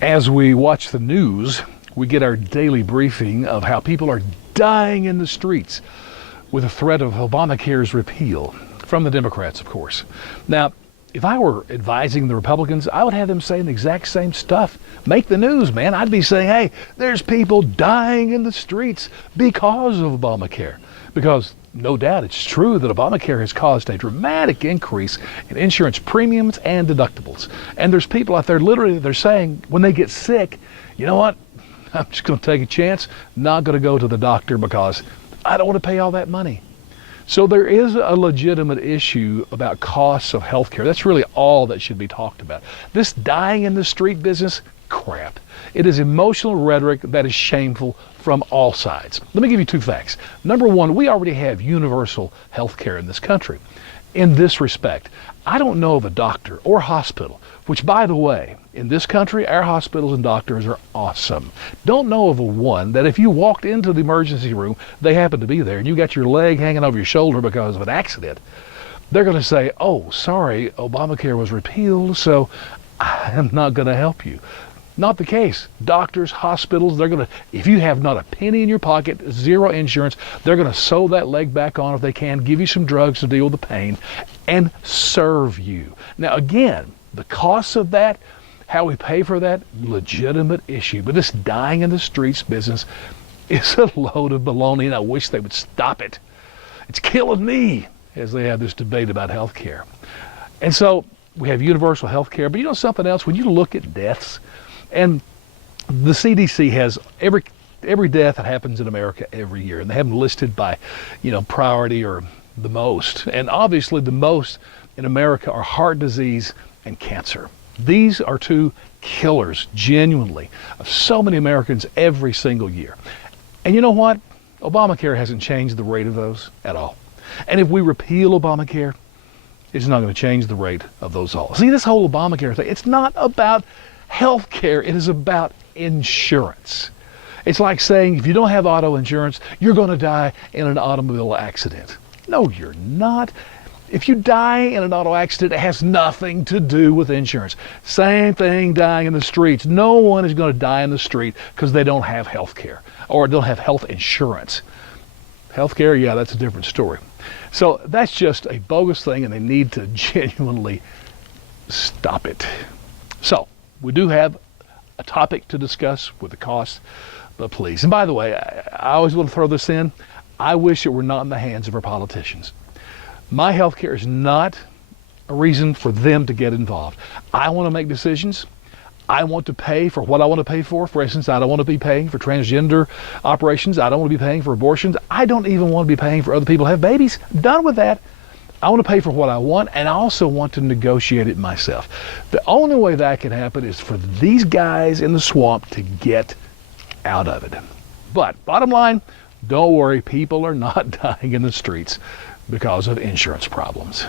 As we watch the news, we get our daily briefing of how people are dying in the streets with the threat of Obamacare's repeal, from the Democrats, of course. Now, if I were advising the Republicans, I would have them saying the exact same stuff. Make the news, man. I'd be saying, hey, there's people dying in the streets because of Obamacare. Because no doubt it's true that Obamacare has caused a dramatic increase in insurance premiums and deductibles. And there's people out there literally, they're saying when they get sick, you know what? I'm just going to take a chance, not going to go to the doctor because I don't want to pay all that money. So there is a legitimate issue about costs of health care. That's really all that should be talked about. This dying in the street business, crap. It is emotional rhetoric that is shameful from all sides. Let me give you two facts. Number one, we already have universal health care in this country. In this respect, I don't know of a doctor or hospital, which by the way, in this country, our hospitals and doctors are awesome. Don't know of a one that if you walked into the emergency room, they happen to be there, and you got your leg hanging over your shoulder because of an accident, they're going to say, oh, sorry, Obamacare was repealed, so I'm not going to help you. Not the case. Doctors, hospitals, they're going to, if you have not a penny in your pocket, zero insurance, they're going to sew that leg back on if they can, give you some drugs to deal with the pain, and serve you. Now, again, the costs of that, how we pay for that, legitimate issue. But this dying in the streets business is a load of baloney, and I wish they would stop it. It's killing me as they have this debate about health care. And so we have universal health care, but you know something else? When you look at deaths, and the CDC has every death that happens in America every year, and they have them listed by, priority or the most. And obviously the most in America are heart disease and cancer. These are two killers, genuinely, of so many Americans every single year. And you know what? Obamacare hasn't changed the rate of those at all. And if we repeal Obamacare, it's not going to change the rate of those all. See, this whole Obamacare thing, it's not about health care, it is about insurance. It's like saying if you don't have auto insurance, you're going to die in an automobile accident. No, you're not. If you die in an auto accident, it has nothing to do with insurance. Same thing dying in the streets. No one is going to die in the street because they don't have health care or don't have health insurance. Health care, yeah, that's a different story. So that's just a bogus thing, and they need to genuinely stop it. So we do have a topic to discuss with the cost, but please. And by the way, I always want to throw this in. I wish it were not in the hands of our politicians. My health care is not a reason for them to get involved. I want to make decisions. I want to pay for what I want to pay for. For instance, I don't want to be paying for transgender operations. I don't want to be paying for abortions. I don't even want to be paying for other people to have babies. Done with that. I want to pay for what I want, and I also want to negotiate it myself. The only way that can happen is for these guys in the swamp to get out of it. But bottom line, don't worry, people are not dying in the streets because of insurance problems.